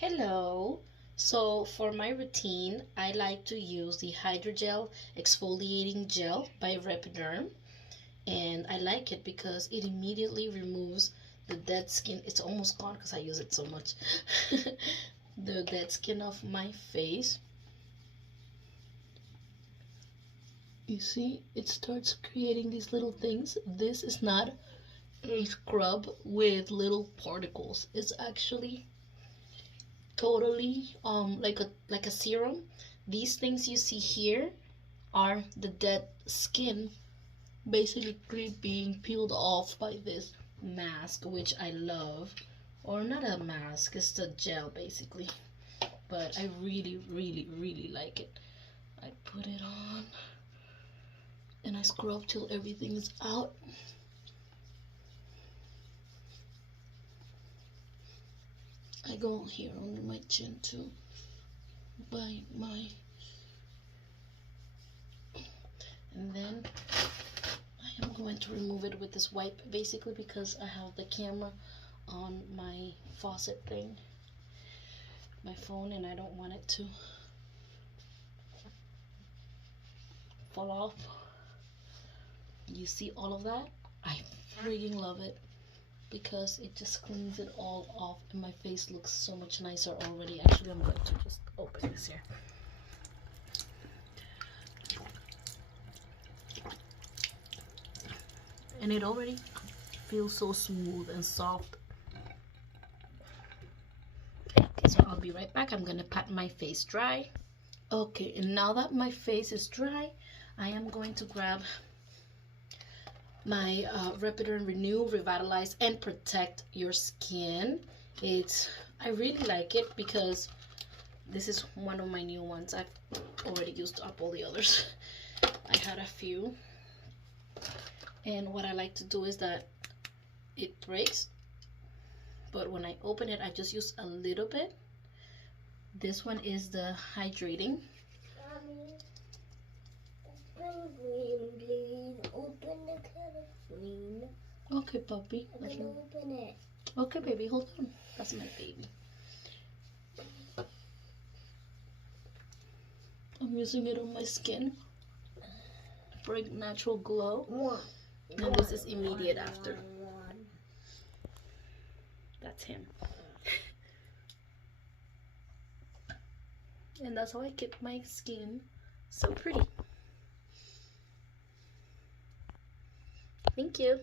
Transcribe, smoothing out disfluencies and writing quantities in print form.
Hello. So for my routine, I like to use the Hydrogel Exfoliating Gel by Repiderm. And I like it because it immediately removes the dead skin. It's almost gone because I use it so much. The dead skin of my face. You see, it starts creating these little things. This is not a scrub with little particles. It's actually totally like a serum. These things you see here are the dead skin basically being peeled off by this mask, which I love. Or not a mask, it's a gel basically, but I really like it. I put it on and I scrub till everything is out. I go here under my chin too, by my, and then I am going to remove it with this wipe basically because I have the camera on my faucet thing, my phone, and I don't want it to fall off. You see all of that? I freaking love it because it just cleans it all off and my face looks so much nicer already. Actually, I'm going to just open this here. And it already feels so smooth and soft. Okay, so I'll be right back. I'm gonna pat my face dry. Okay, and now that my face is dry, I am going to grab my Repiderm Renew, Revitalize, and Protect Your Skin. I really like it because this is one of my new ones. I've already used up all the others. I had a few. And what I like to do is that it breaks, but when I open it, I just use a little bit. This one is the hydrating. Mommy, open green, please. Open the can of green. Okay, puppy. I'm gonna open it. Okay, baby, hold on. That's my baby. I'm using it on my skin for a natural glow. And this is immediate after. That's him. And that's how I keep my skin so pretty. Thank you.